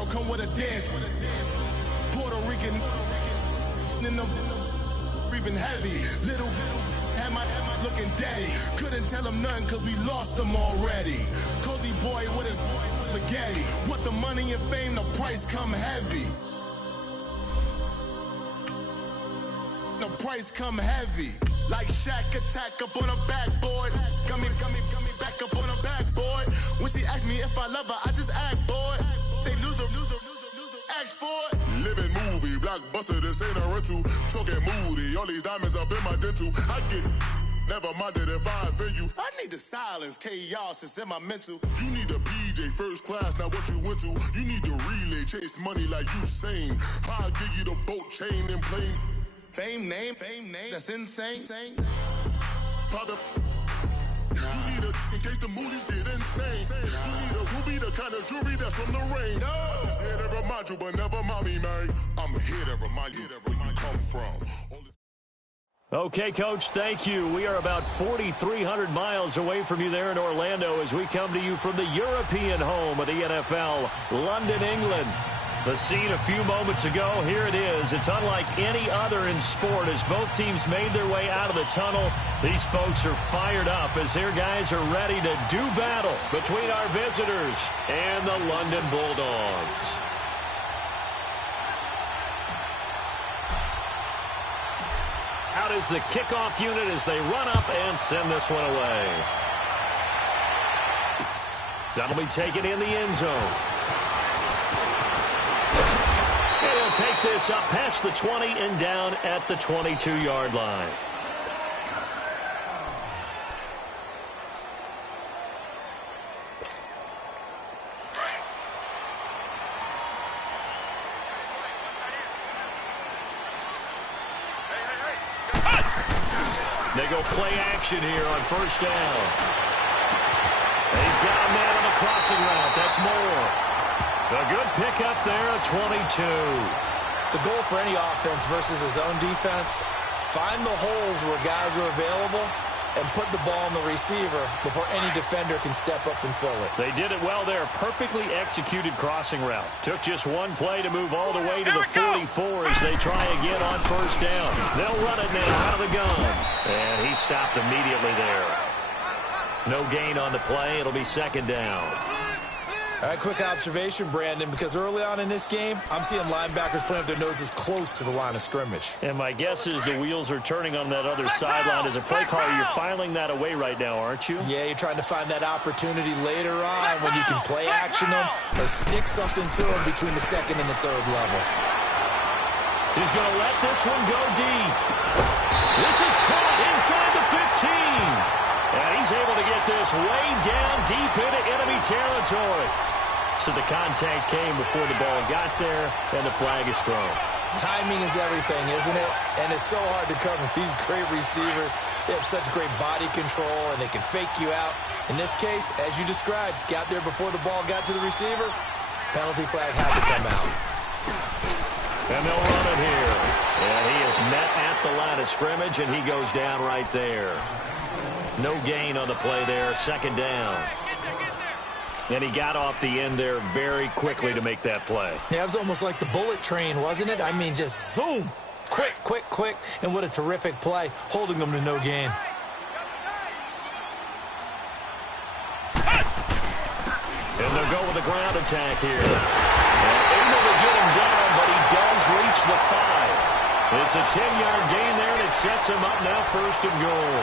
world come with a dance. Puerto Rican in the breathing heavy. Little had my looking daddy. Couldn't tell him nothing cause we lost him already. Cozy boy with his spaghetti. With the money and fame, the price come heavy. The price come heavy. Like Shaq attack up on a backboard. Got me back up on a backboard. When she asked me if I love her, I just act bored. Say loser, ask for it. Living movie, blockbuster, this ain't a rental. Talking moody, all these diamonds up in my dental. I get never minded if I offend you. I need the silence, chaos is in my mental. You need a PJ first class, not what you went to. You need the relay, chase money like you sane. I'll give you the boat chain and plane. Fame name, that's insane. Pop up. You need a, in case the movies get insane. You need a ruby, the kind of jewelry that's from the rain. I'm just here to remind you, but never mommy, man. I'm here to remind you where you come from. Okay, Coach, thank you. We are about 4,300 miles away from you there in Orlando as we come to you from the European home of the NFL, London, England. The scene a few moments ago, here it is. It's unlike any other in sport as both teams made their way out of the tunnel. These folks are fired up as their guys are ready to do battle between our visitors and the London Bulldogs. Out is the kickoff unit as they run up and send this one away. That'll be taken in the end zone. And he'll take this up past the 20 and down at the 22-yard line. They go play action here on first down. And he's got a man on the crossing route. That's Moore. A good pickup there at 22. The goal for any offense versus his own defense, find the holes where guys are available and put the ball in the receiver before any defender can step up and fill it. They did it well there. Perfectly executed crossing route. Took just one play to move all the way to the 44 as they try again on first down. They'll run it now out of the gun. And he stopped immediately there. No gain on the play. It'll be second down. All right, quick observation, Brandon, because early on in this game, I'm seeing linebackers playing with their noses close to the line of scrimmage. And my guess is the wheels are turning on that other sideline. As a play caller, you're filing that away right now, aren't you? Yeah, you're trying to find that opportunity later on when you can play action them or stick something to them between the second and the third level. He's going to let this one go deep. This is caught inside the 15. And he's able to get this way down deep into enemy territory. So the contact came before the ball got there, and the flag is thrown. Timing is everything, isn't it? And it's so hard to cover these great receivers. They have such great body control, and they can fake you out. In this case, as you described, got there before the ball got to the receiver. Penalty flag had to come out. And they'll run it here. And he is met at the line of scrimmage, and he goes down right there. No gain on the play there, second down. And he got off the end there very quickly to make that play. Yeah, it was almost like the bullet train, wasn't it? I mean, just zoom. Quick, quick, quick. And what a terrific play, holding them to no gain. And they'll go with the ground attack here. And able to get him down, but he does reach the 5. It's a 10-yard gain there, and it sets him up now first and goal.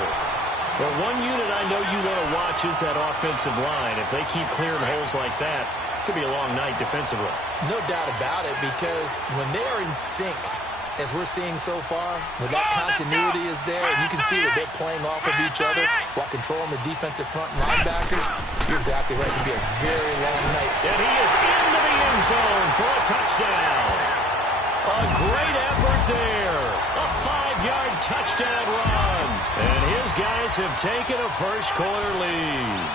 Well, one unit I know you want to watch is that offensive line. If they keep clearing holes like that, it could be a long night defensively. No doubt about it, because when they are in sync, as we're seeing so far, when that continuity is there, and you can see that they're playing off of each other while controlling the defensive front linebackers, you're exactly right. It can be a very long night. And he is into the end zone for a touchdown. A great effort there. A 5-yard touchdown run. And his guys have taken a first-quarter lead.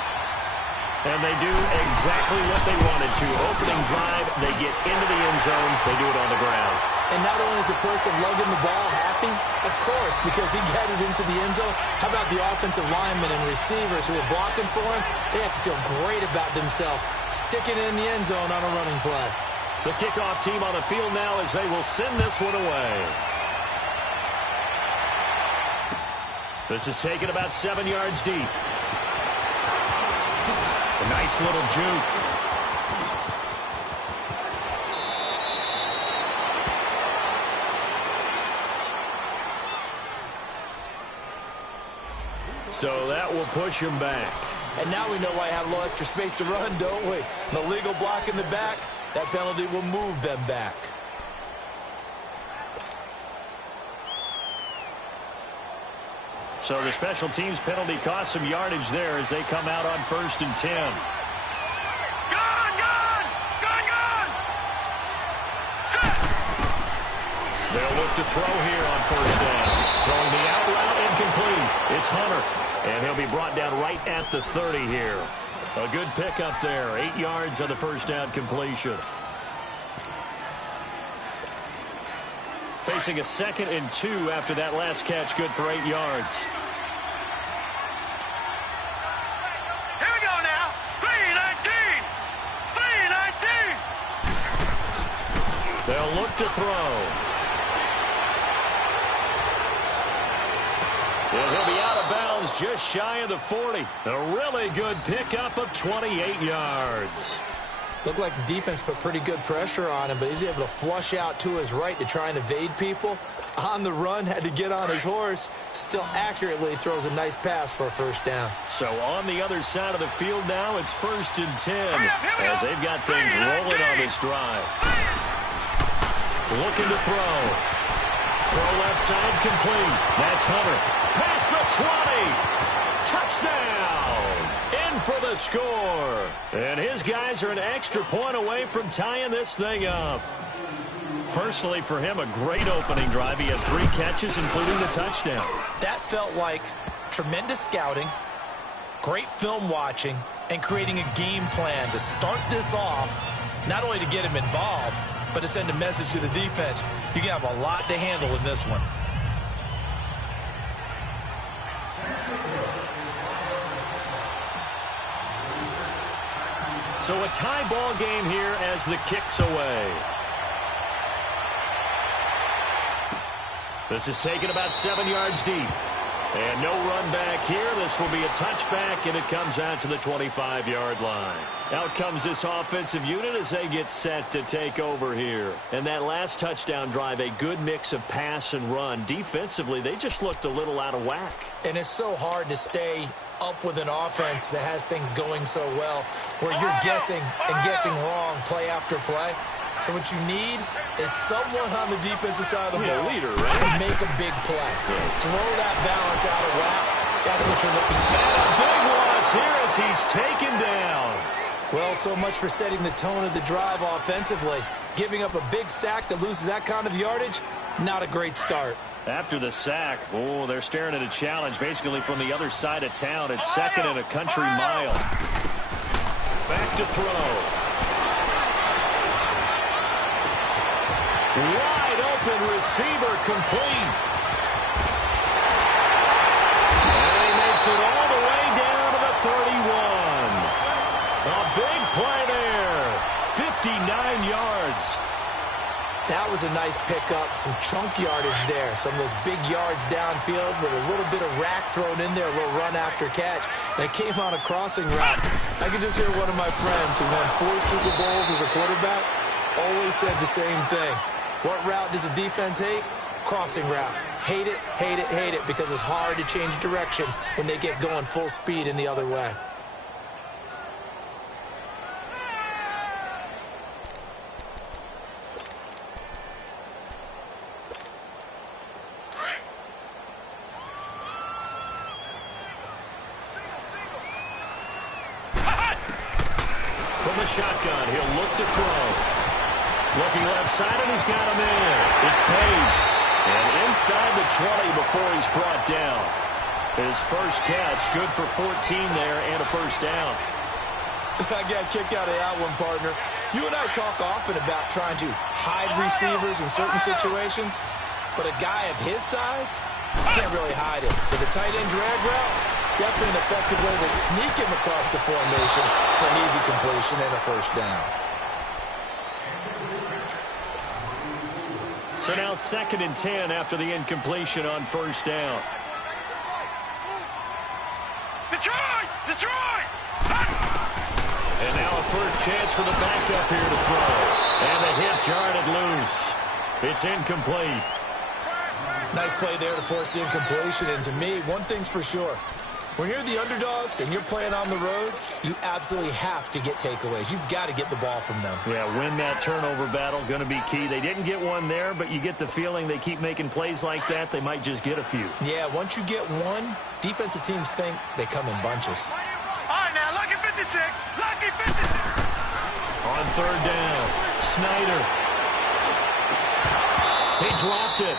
And they do exactly what they wanted to. Opening drive, they get into the end zone. They do it on the ground. And not only is the person lugging the ball happy, of course, because he got it into the end zone, how about the offensive linemen and receivers who are blocking for him? They have to feel great about themselves, sticking it in the end zone on a running play. The kickoff team on the field now as they will send this one away. This is taken about 7 yards deep. A nice little juke. So that will push him back. And now we know why I have a little extra space to run, don't we? An illegal block in the back, that penalty will move them back. So the special teams penalty cost some yardage there as they come out on 1st and 10. Set! They'll look to throw here on 1st down. Throwing the out route incomplete. It's Hunter. And he'll be brought down right at the 30 here. A good pickup there. 8 yards on the 1st down completion. Facing a 2nd and 2 after that last catch. Good for 8 yards. Here we go now. 3-19. 3-19. They'll look to throw. And he'll be out of bounds just shy of the 40. A really good pickup of 28 yards. Looked like the defense put pretty good pressure on him, but he's able to flush out to his right to try and evade people. On the run, had to get on his horse. Still accurately throws a nice pass for a 1st down. So on the other side of the field now, it's 1st and 10 as they've got things rolling on this drive. Looking to throw. Throw left side complete. That's Hunter. Past the 20. Touchdown. In for the score. And his guys are an extra point away from tying this thing up. Personally, for him, a great opening drive. He had 3 catches, including the touchdown. That felt like tremendous scouting, great film watching, and creating a game plan to start this off, not only to get him involved, but to send a message to the defense. You can have a lot to handle in this one. So a tie ball game here as the kick's away. This is taken about 7 yards deep. And no run back here. This will be a touchback, and it comes out to the 25-yard line. Out comes this offensive unit as they get set to take over here. And that last touchdown drive, a good mix of pass and run. Defensively, they just looked a little out of whack. And it's so hard to stay up with an offense that has things going so well, where you're guessing and guessing wrong play after play. So what you need is someone on the defensive side of the ball to make a big play. Throw that balance out of whack. That's what you're looking for. And a big loss here as he's taken down. Well, so much for setting the tone of the drive offensively. Giving up a big sack that loses that kind of yardage, not a great start. After the sack, oh, they're staring at a challenge basically from the other side of town. It's 2nd and a country mile. Back to throw. Wide open receiver complete. And he makes it all the way down to the 31. A big play there. 59 yards. That was a nice pickup, some chunk yardage there. Some of those big yards downfield with a little bit of rack thrown in there, a little run after catch. And it came on a crossing route. I can just hear one of my friends who won 4 Super Bowls as a quarterback always said the same thing. What route does the defense hate? Crossing route. Hate it, hate it, hate it, because it's hard to change direction when they get going full speed in the other way. From the shotgun, he'll look to throw. Looking left side, and he's got him in. It's Page. And inside the 20 before he's brought down. His first catch, good for 14 there and a 1st down. I got kicked out of that one, partner. You and I talk often about trying to hide receivers in certain situations, but a guy of his size can't really hide it. With a tight end drag route, definitely an effective way to sneak him across the formation for an easy completion and a 1st down. So now 2nd and 10 after the incompletion on first down. Detroit! Detroit! And now a first chance for the backup here to throw. And the hit jarred it loose. It's incomplete. Nice play there to force the incompletion. And to me, one thing's for sure. When you're the underdogs and you're playing on the road, you absolutely have to get takeaways. You've got to get the ball from them. Yeah, win that turnover battle, going to be key. They didn't get one there, but you get the feeling they keep making plays like that, they might just get a few. Yeah, once you get one, defensive teams think they come in bunches. All right, now, lucky 56. Lucky 56. On third down, Snyder. He dropped it.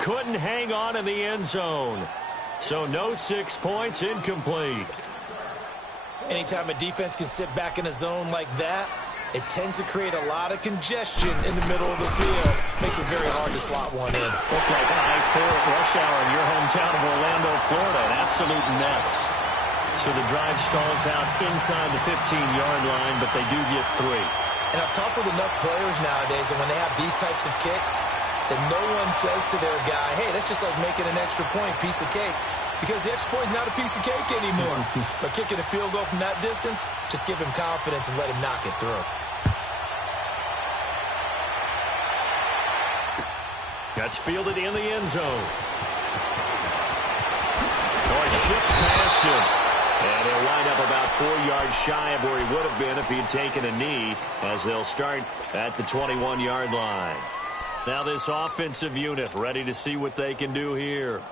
Couldn't hang on in the end zone. So no 6 points, incomplete. Anytime a defense can sit back in a zone like that, it tends to create a lot of congestion in the middle of the field. Makes it very hard to slot one in. Looked like I-4 at rush hour in your hometown of Orlando, Florida. An absolute mess. So the drive stalls out inside the 15-yard line, but they do get 3. And I've talked with enough players nowadays that when they have these types of kicks, that no one says to their guy, hey, that's just like making an extra point, piece of cake. Because the extra point is not a piece of cake anymore. But kicking a field goal from that distance, just give him confidence and let him knock it through. That's fielded in the end zone. Oh, it shifts past him. And he'll wind up about 4 yards shy of where he would have been if he had taken a knee, as they'll start at the 21-yard line. Now this offensive unit ready to see what they can do here.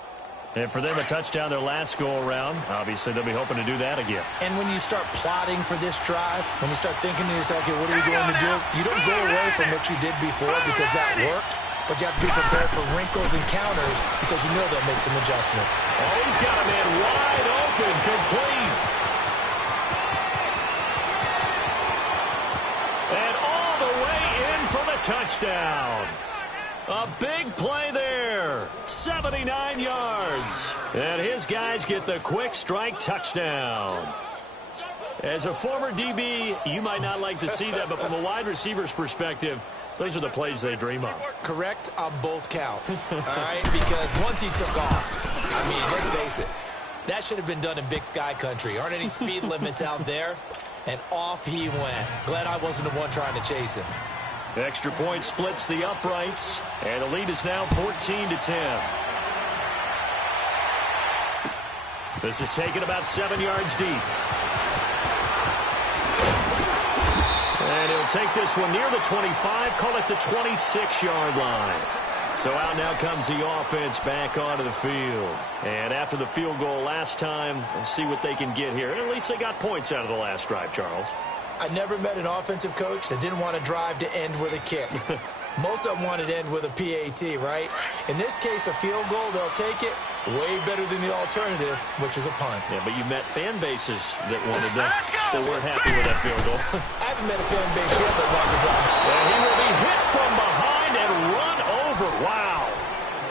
And for them, a touchdown their last go-around. Obviously, they'll be hoping to do that again. And when you start plotting for this drive, when you start thinking to yourself, okay, what are we going to do? You don't go away from what you did before because that worked. But you have to be prepared for wrinkles and counters because you know they'll make some adjustments. Oh, he's got a man wide open, complete. And all the way in for the touchdown. A big play there. 79 yards. And his guys get the quick strike touchdown. As a former DB, you might not like to see that, but from a wide receiver's perspective, those are the plays they dream of. Correct on both counts. All right, because once he took off, I mean, let's face it, that should have been done in Big Sky country. Aren't any speed limits out there? And off he went. Glad I wasn't the one trying to chase him. Extra point splits the uprights, and the lead is now 14-10. This is taken about 7 yards deep. And he'll take this one near the 25, call it the 26-yard line. So out now comes the offense back onto the field. And after the field goal last time, let's see what they can get here. And at least they got points out of the last drive, Charles. I never met an offensive coach that didn't want to drive to end with a kick. Most of them wanted to end with a PAT, right? In this case, a field goal, they'll take it way better than the alternative, which is a punt. Yeah, but you met fan bases that wanted that, that weren't happy with that field goal. I haven't met a fan base yet that wants to drive. And he will be hit from behind and run over. Wow.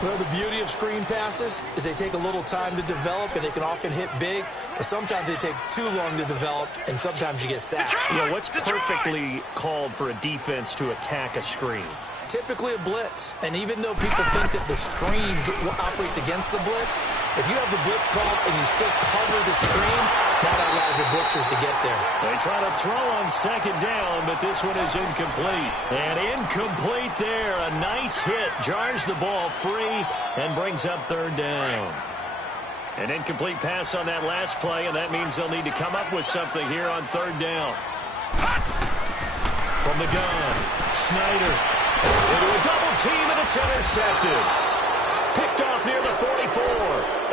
Well, the beauty of screen passes is they take a little time to develop, and they can often hit big, but sometimes they take too long to develop, and sometimes you get sacked. Yeah, what's perfectly called for a defense to attack a screen? Typically a blitz, and even though people think that the screen operates against the blitz, if you have the blitz called and you still cover the screen, that allows your blitzers to get there. They try to throw on second down, but this one is incomplete. And incomplete there. A nice hit, jars the ball free, and brings up third down. An incomplete pass on that last play, and that means they'll need to come up with something here on third down. From the gun, Snyder. Into a double team, and it's intercepted. Picked off near the 44,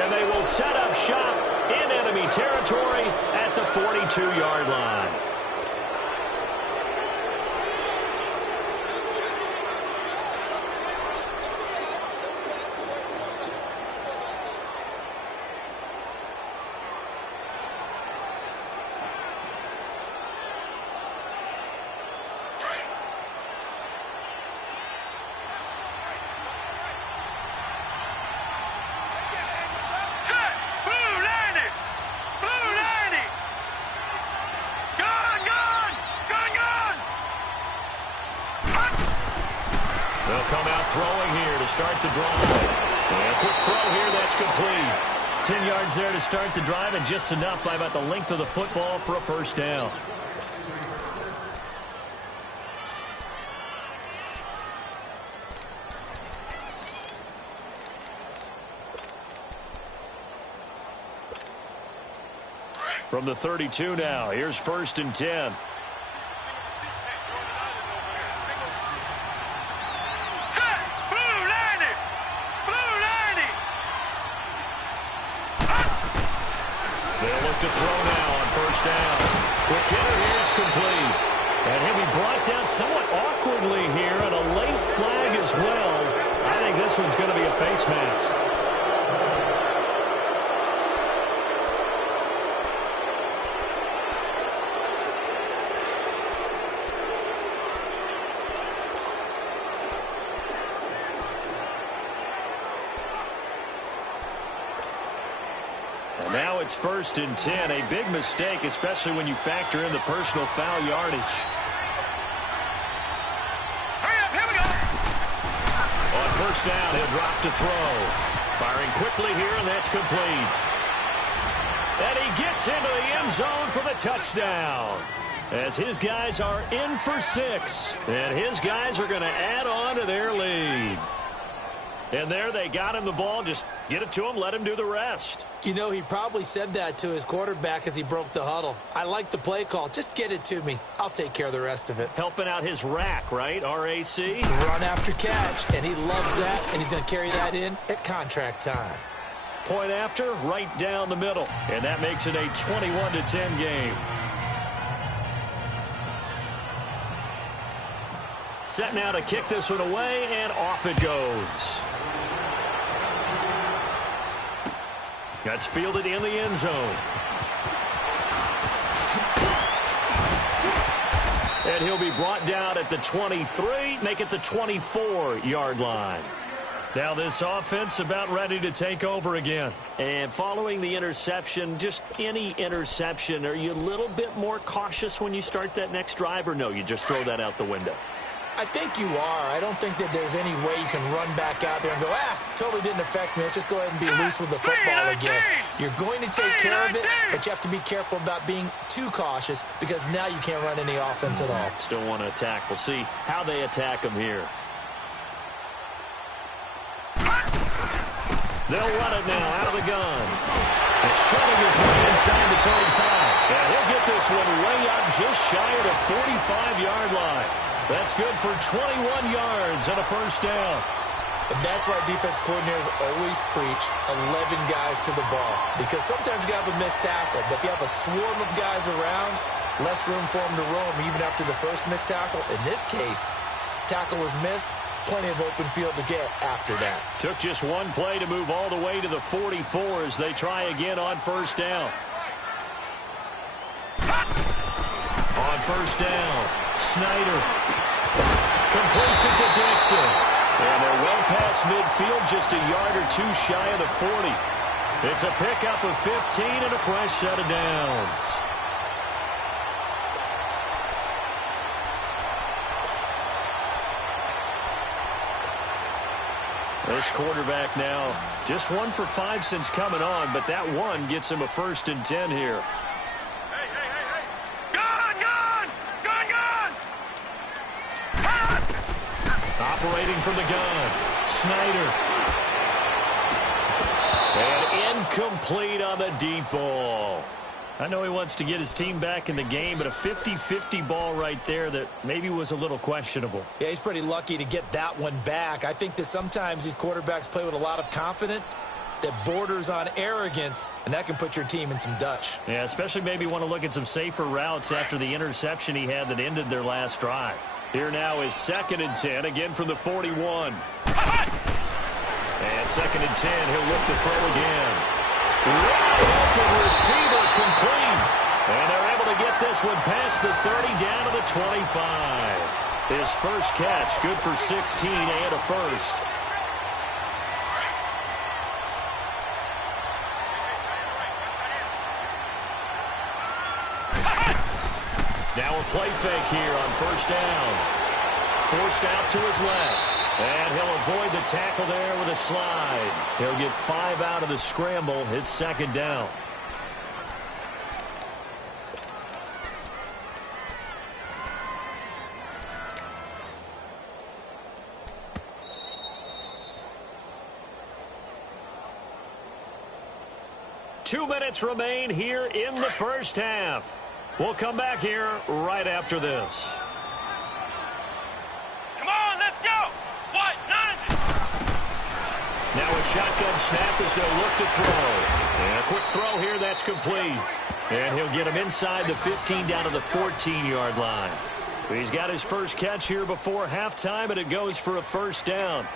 and they will set up shop in enemy territory at the 42-yard line. Blue 90! Blue 90! Go! They'll come out throwing here to start the drive. And a quick throw here, that's complete. 10 yards there to start the drive, and just enough by about the length of the football for a first down. From the 32 now, here's 1st and 10. They'll look to throw now on 1st down. Quick hitter here, it's complete. And he'll be brought down somewhat awkwardly here, and a late flag as well. I think this one's going to be a face mask. Now it's 1st and 10. A big mistake, especially when you factor in the personal foul yardage. Hurry up, here we go. On 1st down, he'll drop to throw. Firing quickly here, and that's complete. And he gets into the end zone for the touchdown. As his guys are in for 6. And his guys are going to add on to their lead. And there they got him the ball. Just get it to him, let him do the rest. You know, he probably said that to his quarterback as he broke the huddle. I like the play call. Just get it to me. I'll take care of the rest of it. Helping out his rack, right? R-A-C? Run after catch, and he loves that, and he's going to carry that in at contract time. Point after, right down the middle. And that makes it a 21-10 game. Set now to kick this one away, and off it goes. That's fielded in the end zone. And he'll be brought down at the 23, make it the 24-yard line. Now this offense about ready to take over again. And following the interception, just any interception, are you a little bit more cautious when you start that next drive, or no, you just throw that out the window? I think you are. I don't think that there's any way you can run back out there and go, totally didn't affect me. Let's just go ahead and be loose with the football again. You're going to take care of it, but you have to be careful about being too cautious because now you can't run any offense at all. Still want to attack. We'll see how they attack him here. They'll run it now out of the gun. And shoving his way inside the 35. And he'll get this one way up just shy of the 45-yard line. That's good for 21 yards and a first down. And that's why defense coordinators always preach 11 guys to the ball. Because sometimes you have a missed tackle, but if you have a swarm of guys around, less room for them to roam even after the first missed tackle. In this case, tackle was missed, plenty of open field to get after that. Took just one play to move all the way to the 44 as they try again on first down. On first down, Snyder completes it to Dixon. And they're well past midfield, just a yard or two shy of the 40. It's a pickup of 15 and a fresh set of downs. This quarterback now just 1 for 5 since coming on, but that one gets him a 1st and 10 here. Operating from the gun, Snyder. And incomplete on the deep ball. I know he wants to get his team back in the game, but a 50-50 ball right there that maybe was a little questionable. Yeah, he's pretty lucky to get that one back. I think that sometimes these quarterbacks play with a lot of confidence that borders on arrogance, and that can put your team in some Dutch. Yeah, especially maybe want to look at some safer routes after the interception he had that ended their last drive. Here now is 2nd and 10, again from the 41. And 2nd and 10, he'll look to throw again. Wide open receiver complete. And they're able to get this one past the 30 down to the 25. His first catch, good for 16 and a first. Now a play fake here on first down. Forced out to his left. And he'll avoid the tackle there with a slide. He'll get 5 out of the scramble. It's second down. Two minutes remain here in the first half. We'll come back here right after this. Come on, let's go. What? None. Now a shotgun snap as they'll look to throw. And a quick throw here, that's complete. And he'll get him inside the 15 down to the 14-yard line. He's got his first catch here before halftime, and it goes for a first down.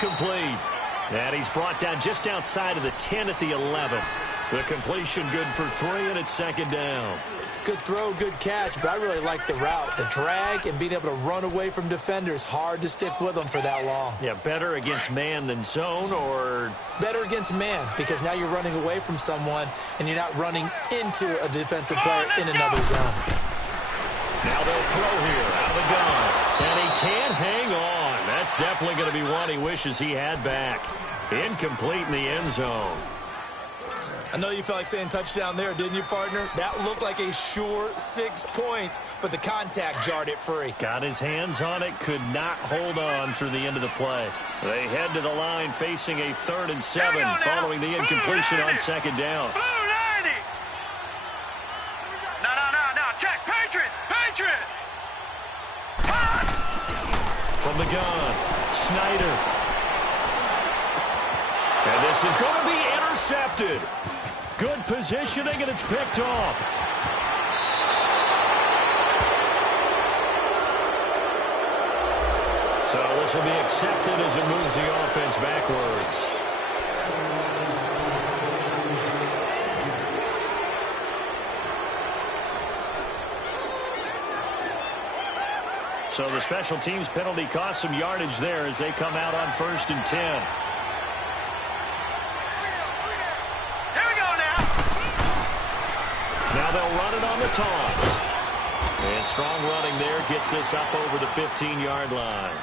Complete. And he's brought down just outside of the 10 at the 11. The completion good for 3, and it's second down. Good throw, good catch, but I really like the route. The drag and being able to run away from defenders. Hard to stick with them for that long. Yeah, better against man than zone, or? Better against man, because now you're running away from someone, and you're not running into a defensive player in another zone. Now they'll throw here out of the gun. And he can't hang on. That's definitely going to be one he wishes he had back. Incomplete in the end zone. I know you felt like saying touchdown there, didn't you, partner? That looked like a sure 6 points, but the contact jarred it free. Got his hands on it, could not hold on through the end of the play. They head to the line facing a 3rd and 7 following the incompletion on second down. Blue 90. No. Check. Patriot. From the gun, Snyder. And this is going to be intercepted. Good positioning, and it's picked off. So this will be accepted as it moves the offense backwards. So the special teams penalty cost some yardage there as they come out on 1st and 10. Here we go now. Now they'll run it on the toss. And strong running there gets this up over the 15-yard line.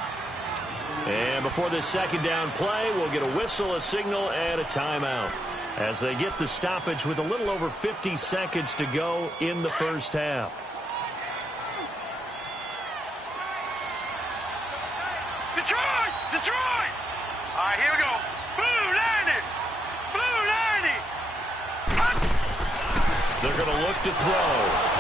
And before this second down play, we'll get a whistle, a signal, and a timeout as they get the stoppage with a little over 50 seconds to go in the first half. Detroit! All right, here we go. Blue 90! They're going to look to throw.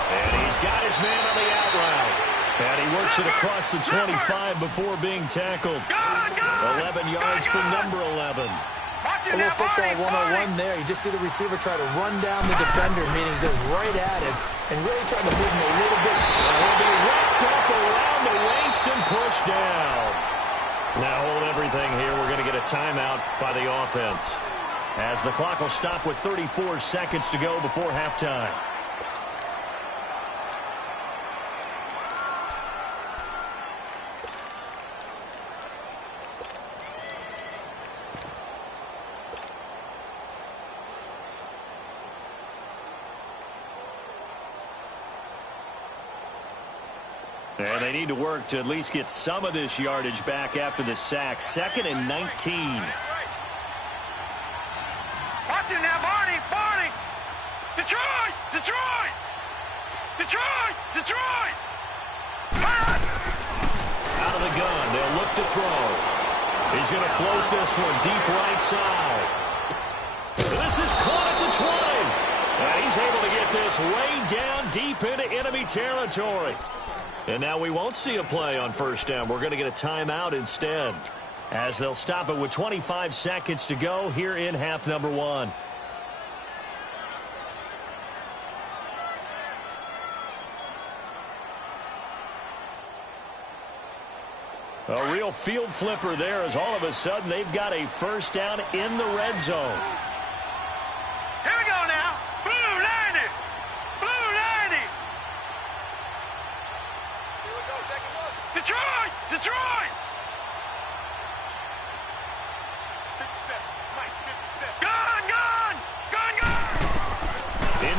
And he's got his man on the out route. And he works it across the 25 before being tackled. 11 yards for number 11. A little football 101 there. You just see the receiver try to run down the defender, meaning he goes right at him and really trying to move him a little bit. He'll be wrapped up around the waist and pushed down. Now hold everything here. We're going to get a timeout by the offense, as the clock will stop with 34 seconds to go before halftime. And they need to work to at least get some of this yardage back after the sack. 2nd and 19. Watch it now, Barney! Detroit! Out of the gun, they'll look to throw. He's going to float this one deep right side. This is caught at the 20. And he's able to get this way down deep into enemy territory. And now we won't see a play on first down. We're going to get a timeout instead, as they'll stop it with 25 seconds to go here in half number 1. A real field flipper there, as all of a sudden they've got a first down in the red zone. Here we go now. Blue 90!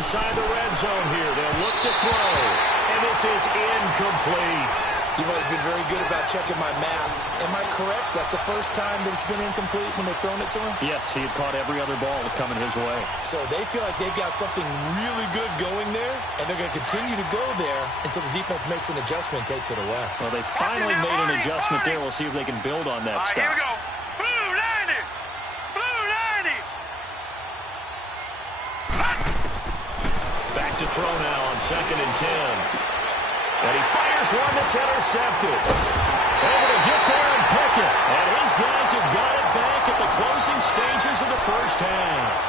inside the red zone here. They'll look to throw, and this is incomplete. You've always been very good about checking my math. Am I correct? That's the first time that it's been incomplete when they've thrown it to him? Yes, he had caught every other ball coming his way. So they feel like they've got something really good going there, and they're going to continue to go there until the defense makes an adjustment and takes it away. Well, they finally made an adjustment there. We'll see if they can build on that stuff. Here we go. Blue 90. Blue 90. Back to throw now on 2nd and 10. And he fires one that's intercepted. Able to get there and pick it. And his guys have got it back at the closing stages of the first half.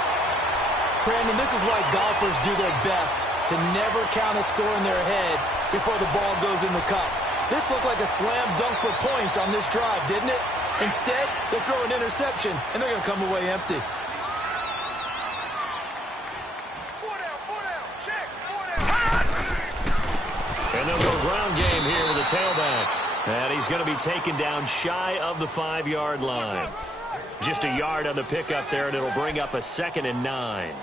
Brandon, this is why golfers do their best to never count a score in their head before the ball goes in the cup. This looked like a slam dunk for points on this drive, didn't it? Instead, they throw an interception, and they're going to come away empty. And they'll go ground game here with a tailback. And he's going to be taken down shy of the 5-yard line. Just a yard on the pickup there, and it'll bring up a 2nd and 9.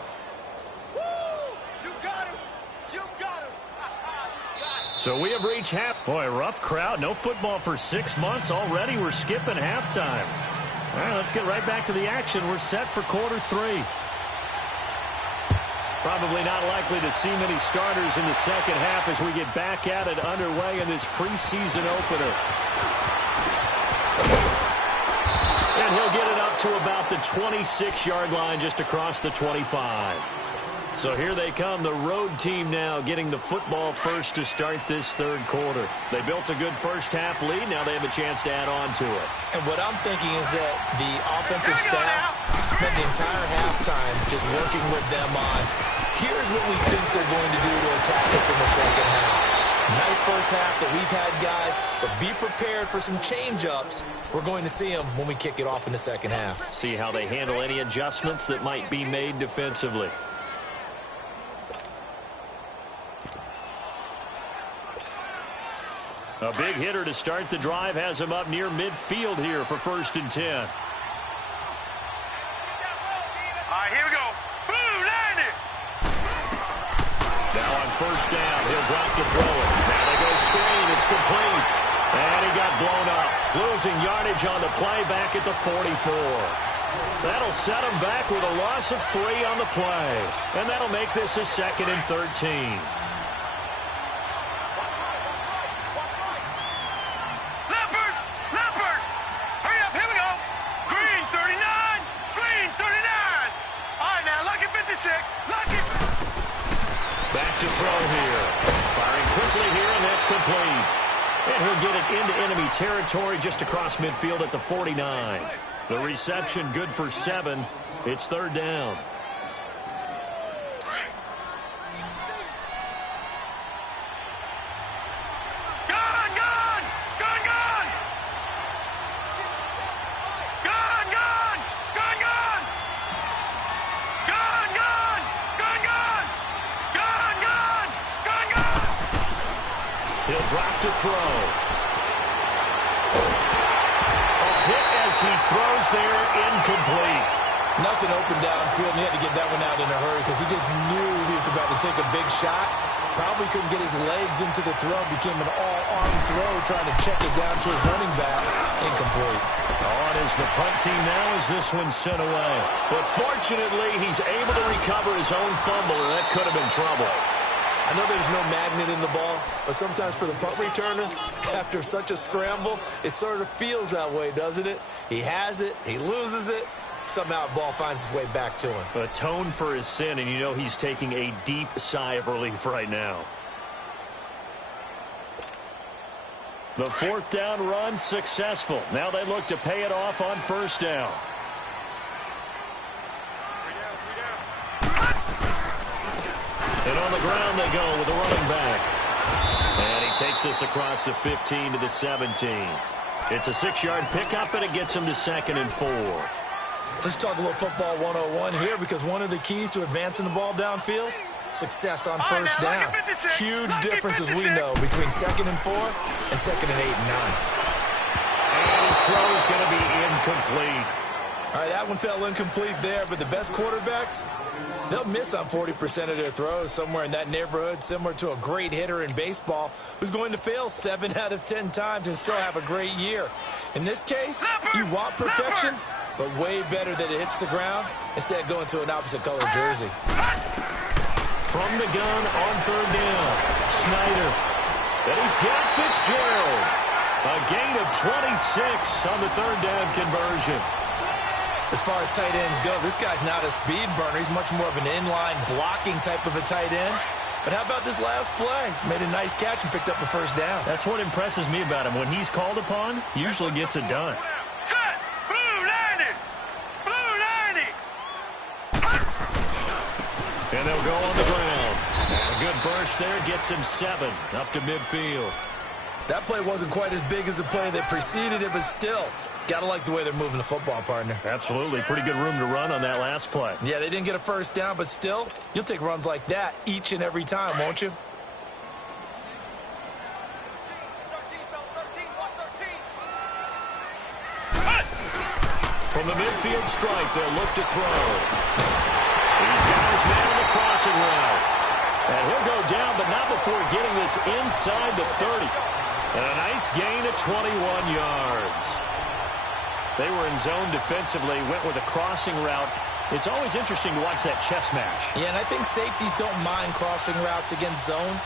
So we have reached half. Boy, rough crowd. No football for 6 months. Already we're skipping halftime. All right, let's get right back to the action. We're set for quarter 3. Probably not likely to see many starters in the second half as we get back at it underway in this preseason opener. And he'll get it up to about the 26-yard line, just across the 25. So here they come, the road team now getting the football first to start this third quarter. They built a good first half lead. Now they have a chance to add on to it. And what I'm thinking is that the offensive staff spent the entire halftime just working with them on, here's what we think they're going to do to attack us in the second half. Nice first half that we've had, guys, but be prepared for some change-ups. We're going to see them when we kick it off in the second half. See how they handle any adjustments that might be made defensively. A big hitter to start the drive has him up near midfield here for 1st and 10. All right, here we go. Blue 90. Now on 1st down, he'll drop to throw it. Now they go screen. It's complete. And he got blown up. Losing yardage on the play back at the 44. That'll set him back with a loss of 3 on the play. And that'll make this a 2nd and 13. Back to throw here. Firing quickly here, and that's complete. And he'll get it into enemy territory just across midfield at the 49. The reception good for 7. It's 3rd down. He'll drop to throw. A hit as he throws there, incomplete. Nothing open downfield, and he had to get that one out in a hurry because he just knew he was about to take a big shot. Probably couldn't get his legs into the throw. Became an all-arm throw, trying to check it down to his running back. Incomplete. On is the punt team now as this one's sent away. But fortunately, he's able to recover his own fumble, and that could have been trouble. I know there's no magnet in the ball, but sometimes for the punt returner, after such a scramble, it sort of feels that way, doesn't it? He has it, he loses it, somehow the ball finds its way back to him. Atone for his sin, and you know he's taking a deep sigh of relief right now. The 4th down run successful. Now they look to pay it off on 1st down. And on the ground they go with the running back. And he takes this across the 15 to the 17. It's a 6-yard pickup, and it gets him to 2nd and 4. Let's talk a little football 101 here, because one of the keys to advancing the ball downfield, success on 1st down. Huge difference, as we know, between 2nd and 4 and 2nd and 8 and 9. And his throw is going to be incomplete. All right, that one fell incomplete there, but the best quarterbacks, they'll miss on 40% of their throws, somewhere in that neighborhood, similar to a great hitter in baseball who's going to fail 7 out of 10 times and still have a great year. In this case, you want perfection, but way better that it hits the ground instead of going to an opposite color jersey. From the gun on third down, Snyder. And he's got Fitzgerald. A gain of 26 on the third down conversion. As far as tight ends go, this guy's not a speed burner. He's much more of an inline blocking type of a tight end. But how about this last play? Made a nice catch and picked up a first down. That's what impresses me about him. When he's called upon, he usually gets it done. Set! Blue 90! Blue 90! And they'll go on the ground. And a good burst there gets him 7 up to midfield. That play wasn't quite as big as the play that preceded it, but still, got to like the way they're moving the football, partner. Absolutely. Pretty good room to run on that last play. Yeah, they didn't get a first down, but still, you'll take runs like that each and every time, won't you? From the midfield stripe, they'll look to throw. He's got his man on the crossing route. And he'll go down, but not before getting this inside the 30. And a nice gain of 21 yards. They were in zone defensively, went with a crossing route. It's always interesting to watch that chess match. Yeah, and I think safeties don't mind crossing routes against zone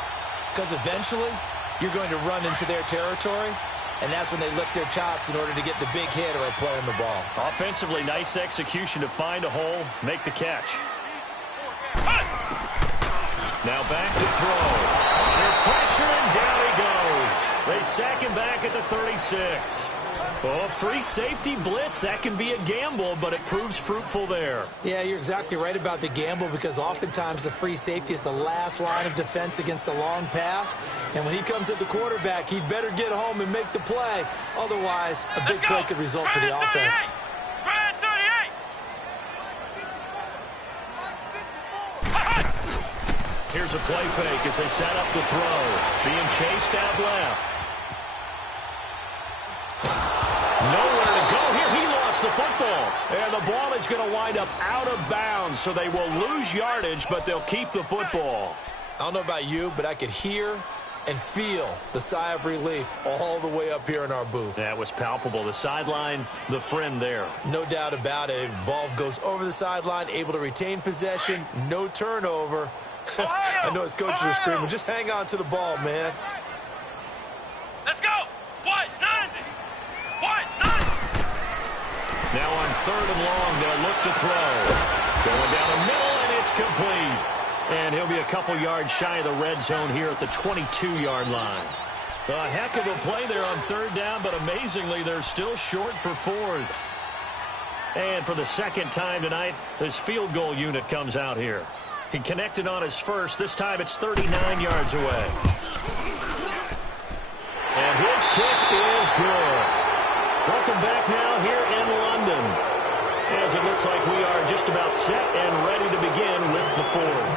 because eventually you're going to run into their territory, and that's when they lick their chops in order to get the big hit or a play on the ball. Offensively, nice execution to find a hole, make the catch. Now back to throw. Under pressure, and down he goes. They sack him back at the 36. Oh, free safety blitz, that can be a gamble, but it proves fruitful there. Yeah, you're exactly right about the gamble because oftentimes the free safety is the last line of defense against a long pass. And when he comes at the quarterback, he'd better get home and make the play. Otherwise, a big play could result for the offense. Here's a play fake as they set up to throw. Being chased out left. Nowhere to go here. He lost the football. And the ball is going to wind up out of bounds, so they will lose yardage, but they'll keep the football. I don't know about you, but I could hear and feel the sigh of relief all the way up here in our booth. That was palpable. The sideline, the friend there. No doubt about it. Ball goes over the sideline, able to retain possession, no turnover. I know his coaches are screaming, just hang on to the ball, man. Let's go! What? 90! What? 90! Now on third and long, they'll look to throw. Going down the middle, and it's complete. And he'll be a couple yards shy of the red zone here at the 22-yard line. A heck of a play there on third down, but amazingly, they're still short for fourth. And for the second time tonight, this field goal unit comes out here. He connected on his first. This time it's 39 yards away. And his kick is good. Welcome back now here in London, as it looks like we are just about set and ready to begin with the fourth.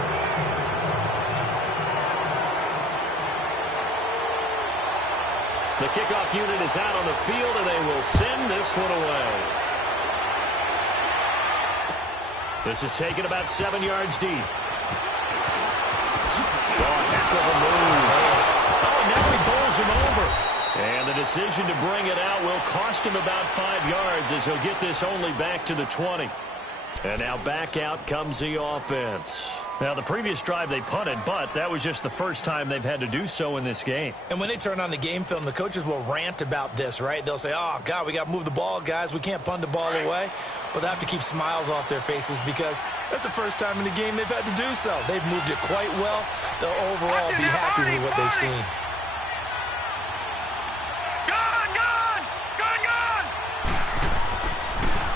The kickoff unit is out on the field, and they will send this one away. This is taken about 7 yards deep. Oh, heck of a move. Oh, now he bowls him over. And the decision to bring it out will cost him about 5 yards as he'll get this only back to the 20. And now back out comes the offense. Now, the previous drive they punted, but that was just the first time they've had to do so in this game. And when they turn on the game film, the coaches will rant about this, right? They'll say, oh, God, we got to move the ball, guys. We can't punt the ball away. But they have to keep smiles off their faces because that's the first time in the game they've had to do so. They've moved it quite well. They'll overall be happy with what they've seen.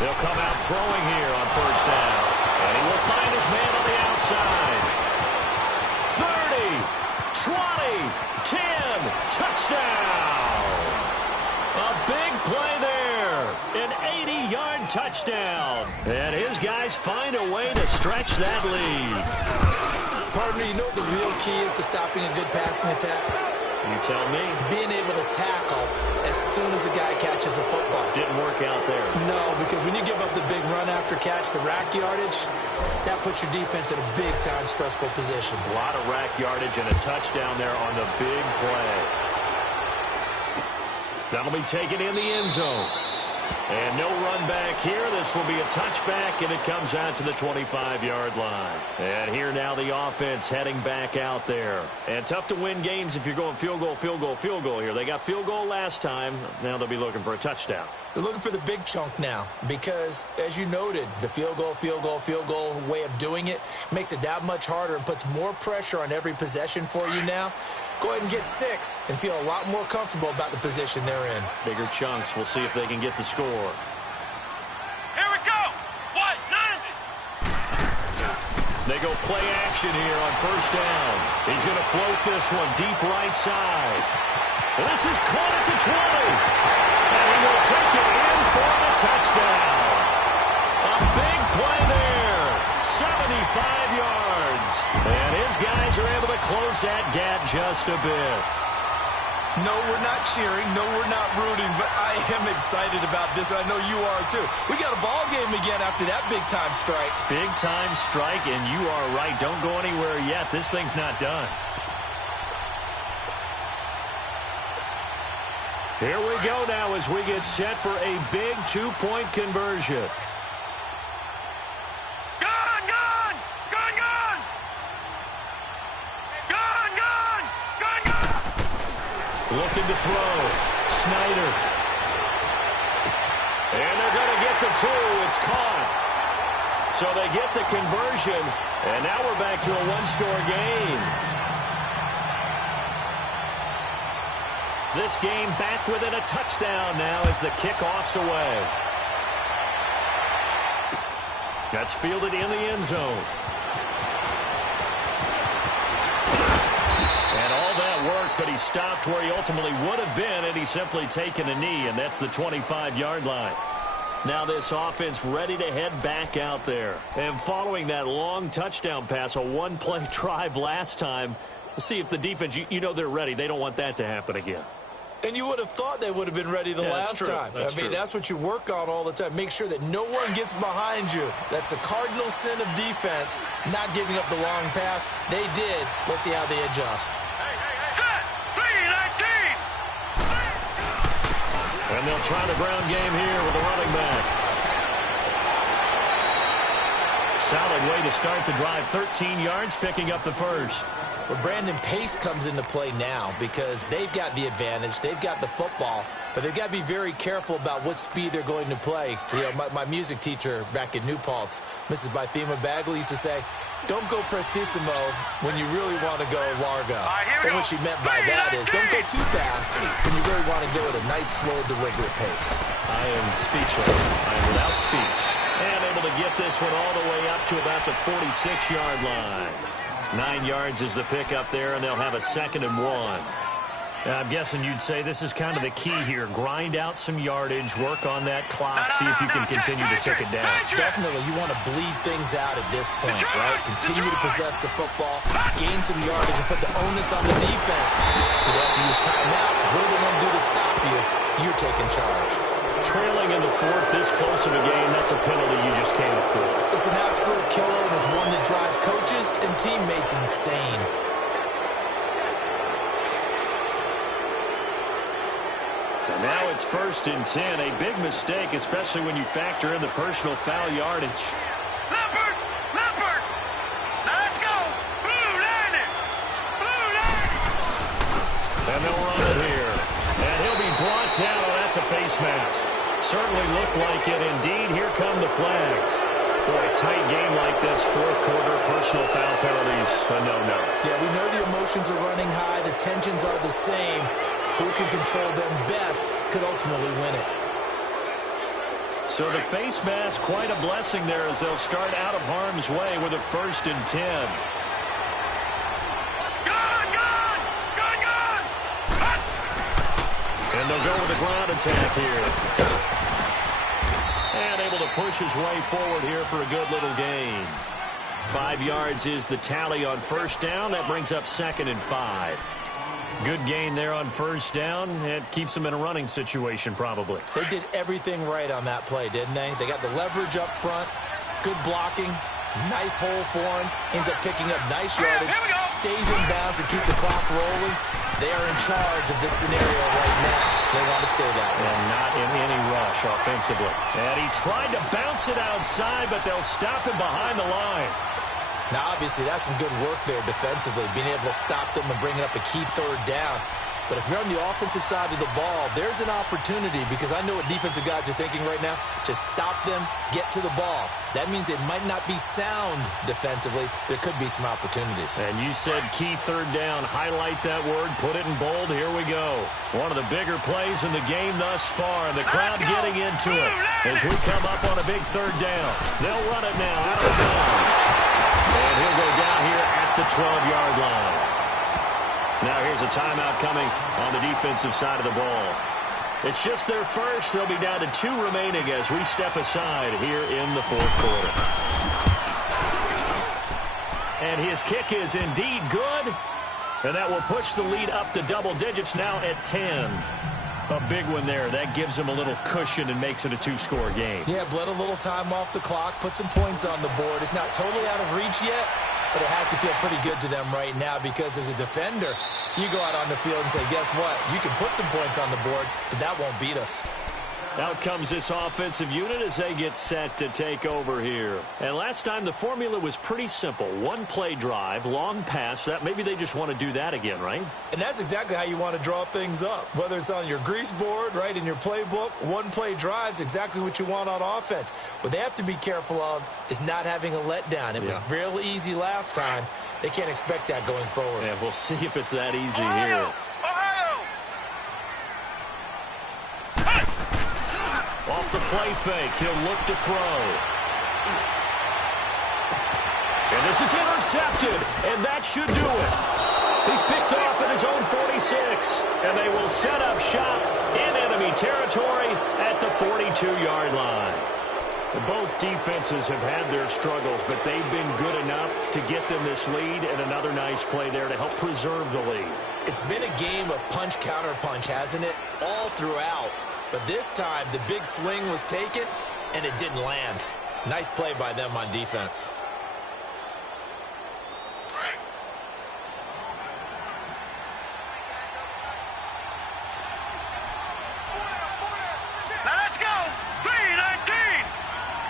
They'll come out throwing here on first down. And he will find his man on the outside. 30, 20, 10, touchdown. A big play there. An 80-yard touchdown. And his guys find a way to stretch that lead. Partner, you know what the real key is to stopping a good passing attack? You tell me. Being able to tackle as soon as a guy catches the football. Didn't work out there. No, because when you give up the big run after catch, the rack yardage, that puts your defense in a big-time stressful position. A lot of rack yardage and a touchdown there on the big play. That'll be taken in the end zone. And no run back here. This will be a touchback, and it comes out to the 25-yard line. And here now the offense heading back out there. And tough to win games if you're going field goal, field goal, field goal here. They got field goal last time. Now they'll be looking for a touchdown. They're looking for the big chunk now because, as you noted, the field goal, field goal, field goal way of doing it makes it that much harder and puts more pressure on every possession for you now. Go ahead and get 6 and feel a lot more comfortable about the position they're in. Bigger chunks. We'll see if they can get the score. Here we go. What? 90. They go play action here on first down. He's going to float this one deep right side. This is caught at the 20. And he will take it in for the touchdown. A big play there. 75 yards. And his guys are able to close that gap just a bit. No, we're not cheering. No, we're not rooting. But I am excited about this. I know you are, too. We got a ball game again after that big-time strike. Big-time strike, and you are right. Don't go anywhere yet. This thing's not done. Here we go now as we get set for a big 2-point conversion. Looking to throw. Snyder. And they're going to get the 2. It's caught. So they get the conversion. And now we're back to a one-score game. This game back within a touchdown now as the kickoff's away. That's fielded in the end zone. But he stopped where he ultimately would have been, and he's simply taken a knee, and that's the 25-yard line. Now this offense ready to head back out there. And following that long touchdown pass, a one-play drive last time, we'll see if the defense, you know they're ready. They don't want that to happen again. And you would have thought they would have been ready the last time. I mean, that's what you work on all the time. Make sure that no one gets behind you. That's the cardinal sin of defense, not giving up the long pass. They did. Let's see how they adjust. And they'll try the ground game here with the running back. Solid way to start the drive. 13 yards, picking up the first. Well, Brandon, pace comes into play now because they've got the advantage. They've got the football, but they've got to be very careful about what speed they're going to play. You know, my music teacher back in New Paltz, Mrs. Bythema Bagley, used to say, don't go prestissimo when you really want to go largo. And what she meant by that is don't go too fast when you really want to go at a nice, slow, deliberate pace. I am speechless. I am without speech. And able to get this one all the way up to about the 46-yard line. 9 yards is the pickup there, and they'll have a 2nd and 1. I'm guessing you'd say this is kind of the key here. Grind out some yardage, work on that clock, see if you can continue to tick it down. Definitely, you want to bleed things out at this point, right? Continue to possess the football, gain some yardage, and put the onus on the defense. Do they have to use timeouts? What are they going to do to stop you? You're taking charge. Trailing in the 4th, this close of a game, that's a penalty you just can't afford. It's an absolute killer, and it's one that drives coaches and teammates insane. Now it's 1st and 10. A big mistake, especially when you factor in the personal foul yardage. Leopard! Leopard! Now let's go! Blue landed! Blue landed! And they'll run it here. And he'll be brought down. Oh, that's a face mask. Certainly looked like it. Indeed, here come the flags. Boy, a tight game like this, 4th quarter, personal foul penalties, a no-no. Yeah, we know the emotions are running high. The tensions are the same. Who can control them best could ultimately win it. So the face mask, quite a blessing there as they'll start out of harm's way with a 1st and 10. And they'll go with a ground attack here. And able to push his way forward here for a good little gain. 5 yards is the tally on 1st down. That brings up 2nd and 5. Good gain there on first down. It keeps them in a running situation probably. They did everything right on that play, didn't they? They got the leverage up front, good blocking, nice hole for him, ends up picking up nice yardage, stays in bounds to keep the clock rolling. They are in charge of this scenario right now. They want to stay that way. And not in any rush offensively. And he tried to bounce it outside, but they'll stop him behind the line. Now, obviously, that's some good work there defensively, being able to stop them and bringing up a key third down. But if you're on the offensive side of the ball, there's an opportunity, because I know what defensive guys are thinking right now. Just stop them, get to the ball. That means it might not be sound defensively. There could be some opportunities. And you said key third down. Highlight that word. Put it in bold. Here we go. One of the bigger plays in the game thus far. And the crowd getting into it as we come up on a big third down. They'll run it now out of bounds. And he'll go down here at the 12-yard line. Now here's a timeout coming on the defensive side of the ball. It's just their first. They'll be down to 2 remaining as we step aside here in the fourth quarter. And his kick is indeed good. And that will push the lead up to double digits now at 10. A big one there. That gives him a little cushion and makes it a 2-score game. Yeah, bled a little time off the clock, put some points on the board. It's not totally out of reach yet, but it has to feel pretty good to them right now, because as a defender, you go out on the field and say, guess what? You can put some points on the board, but that won't beat us. Out comes this offensive unit as they get set to take over here. And last time the formula was pretty simple. 1-play drive, long pass. That maybe they just want to do that again, right? And that's exactly how you want to draw things up. Whether it's on your grease board, right, in your playbook, 1-play drive's exactly what you want on offense. What they have to be careful of is not having a letdown. It was real easy last time. They can't expect that going forward. Yeah, we'll see if it's that easy here. Off the play fake, he'll look to throw. And this is intercepted, and that should do it. He's picked off at his own 46, and they will set up shop in enemy territory at the 42-yard line. Both defenses have had their struggles, but they've been good enough to get them this lead, and another nice play there to help preserve the lead. It's been a game of punch-counter-punch, hasn't it? All throughout. But this time, the big swing was taken, and it didn't land. Nice play by them on defense. Now let's go! 3-19!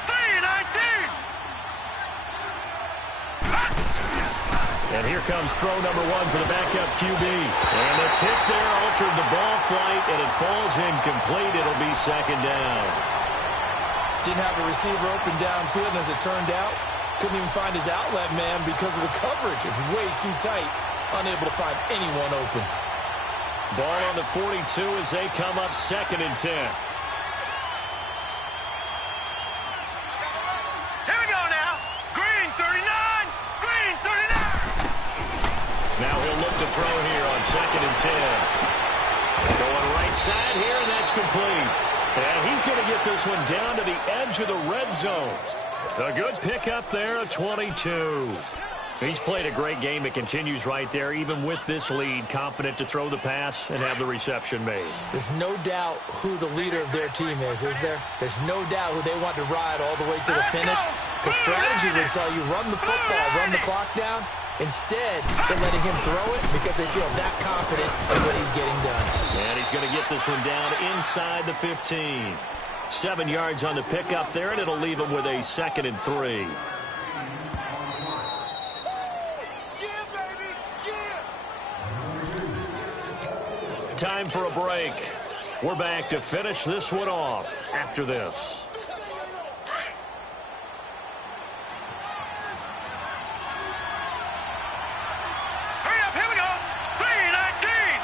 3-19! And here comes throw number 1 for the backup QB. And the tip there altered the ball flight, and it falls incomplete. It'll be second down. Didn't have a receiver open downfield, as it turned out. Couldn't even find his outlet man because of the coverage. It was way too tight. Unable to find anyone open. Ball on the 42 as they come up 2nd and 10. Here we go now! Green 39! Green 39! Now he'll look to throw here on 2nd and 10. Going right side here, and that's complete. And he's going to get this one down to the edge of the red zone. A good pickup there at 22. He's played a great game. It continues right there, even with this lead, confident to throw the pass and have the reception made. There's no doubt who the leader of their team is there? There's no doubt who they want to ride all the way to the finish. The strategy would tell you, run the football, run the clock down. Instead, they're letting him throw it because they feel that confident in what he's getting done. And he's going to get this one down inside the 15. 7 yards on the pickup there, and it'll leave him with a 2nd and 3. Time for a break. We're back to finish this one off after this. Hurry up, here we go! 3-19!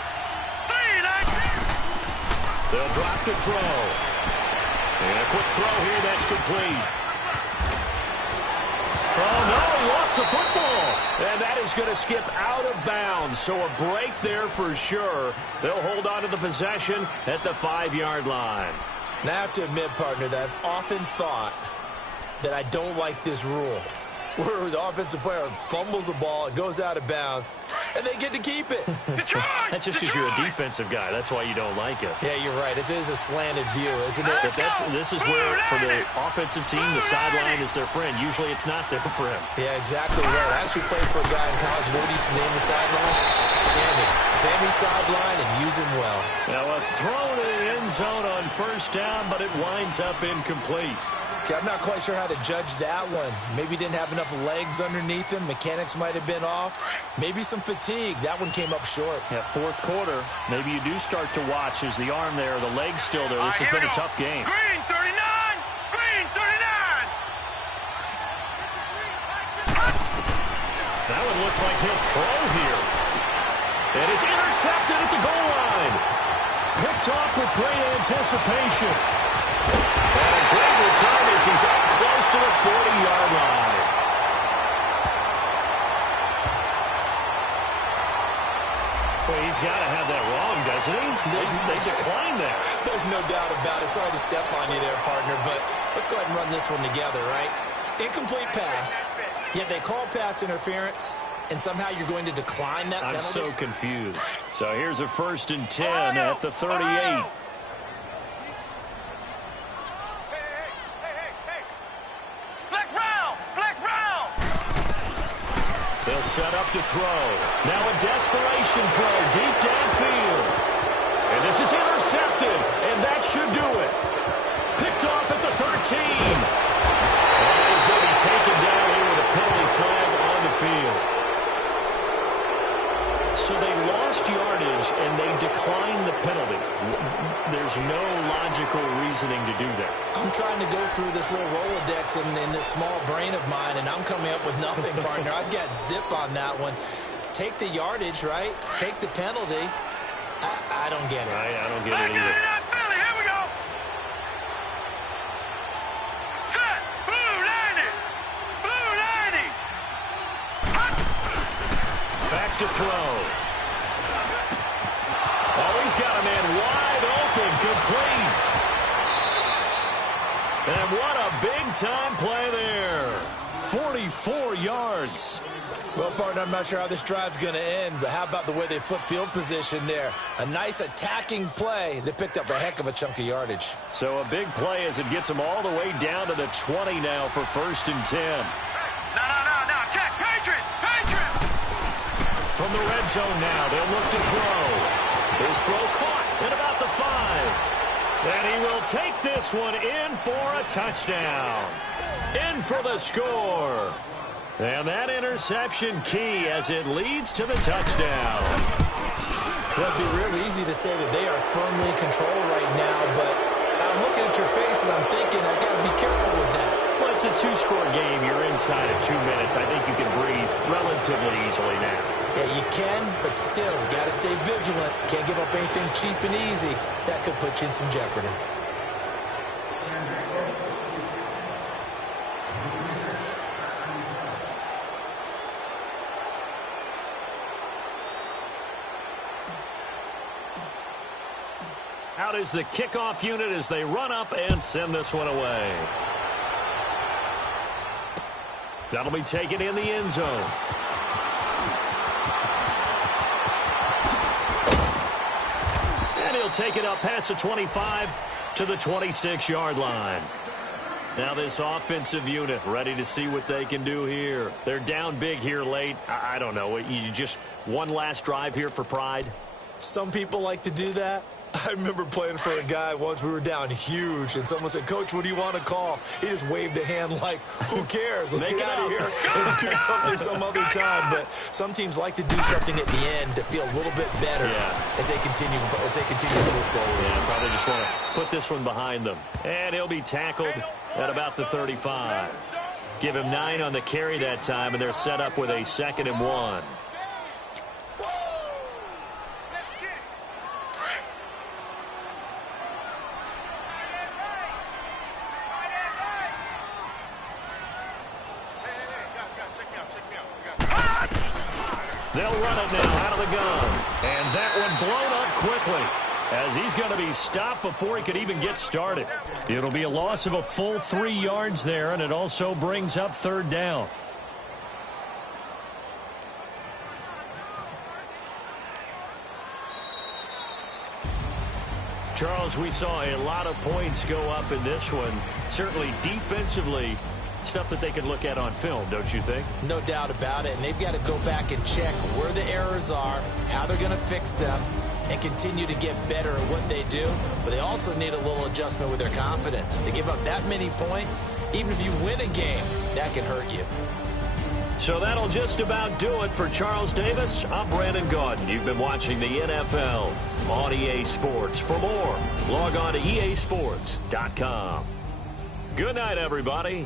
3-19! They'll drop the throw. And a quick throw here, that's complete. Oh, no, lost the football. And that is going to skip out of bounds. So a break there for sure. They'll hold on to the possession at the 5-yard line. Now, I have to admit, partner, that I've often thought that I don't like this rule. where the offensive player fumbles the ball, it goes out of bounds, and they get to keep it. That's just because you're a defensive guy. That's why you don't like it. Yeah, you're right. It is a slanted view, isn't it? But this is where, for the offensive team, the sideline is their friend. Usually it's not there for him. Yeah, exactly right. I actually played for a guy in college. You know what he used to name the sideline? Sammy. Sammy sideline, and use him well. Now a throw to the end zone on first down, but it winds up incomplete. Okay, I'm not quite sure how to judge that one. Maybe didn't have enough legs underneath him. Mechanics might have been off. Maybe some fatigue. That one came up short. Yeah, fourth quarter. Maybe you do start to watch as the arm there, the leg's still there. This has been a tough game. Green 39! Green 39! That one looks like he'll throw here. And it's intercepted at the goal line. Picked off with great anticipation. And a great return as he's up close to the 40-yard line. Well, he's got to have that wrong, doesn't he? They declined that. There's no doubt about it. Sorry to step on you there, partner, but let's go ahead and run this one together, right? Incomplete pass, yet they call pass interference, and somehow you're going to decline that penalty? I'm so confused. So here's a 1st and 10 at the 38. They'll set up to throw. Now a desperation throw deep downfield. And this is intercepted, and that should do it. Picked off at the 13. And he's going to be taken down here with a penalty flag on the field. So they lost yardage, and they declined the penalty. There's no logical reasoning to do that. I'm trying to go through this little Rolodex in this small brain of mine, and I'm coming up with nothing, partner. I've got zip on that one. Take the yardage, right? Take the penalty. I don't get it. I don't get it either. Philly, here we go. Set. Blue 90. Blue 90. Back to throw. Oh, he's got a man wide open, complete. And what a big-time play there. 44 yards. Well, partner, I'm not sure how this drive's going to end, but how about the way they flip field position there? A nice attacking play that picked up a heck of a chunk of yardage. So a big play as it gets them all the way down to the 20 now for 1st and 10. No. Check. Patriot. From the red zone now, they'll look to throw. His throw caught at about the 5. And he will take this one in for a touchdown. In for the score. And that interception key as it leads to the touchdown. Well, it'd be real easy to say that they are firmly in control right now, but I'm looking at your face and I'm thinking I've got to be careful with that. Well, it's a 2-score game. You're inside of 2 minutes. I think you can breathe relatively easily now. Yeah, you can, but still, you got to stay vigilant. Can't give up anything cheap and easy. That could put you in some jeopardy. Out is the kickoff unit as they run up and send this one away. That'll be taken in the end zone. And he'll take it up past the 25 to the 26-yard line. Now this offensive unit ready to see what they can do here. They're down big here late. I don't know. You just one last drive here for pride? Some people like to do that. I remember playing for a guy once. We were down huge, and someone said, "Coach, what do you want to call?" He just waved a hand like, who cares? Let's get out of here and do something some other time. But some teams like to do something at the end to feel a little bit better as they continue to move forward. Yeah, probably just want to put this one behind them. And he'll be tackled at about the 35. Give him 9 on the carry that time, and they're set up with a 2nd and 1. They'll run it now out of the gun. And that one blown up quickly as he's going to be stopped before he could even get started. It'll be a loss of a full 3 yards there, and it also brings up 3rd down. Charles, we saw a lot of points go up in this one. Certainly defensively, stuff that they can look at on film, don't you think? No doubt about it. And they've got to go back and check where the errors are, how they're going to fix them, and continue to get better at what they do. But they also need a little adjustment with their confidence. To give up that many points, even if you win a game, that can hurt you. So that'll just about do it for Charles Davis. I'm Brandon Gaudin. You've been watching the NFL on EA Sports. For more, log on to easports.com. Good night, everybody.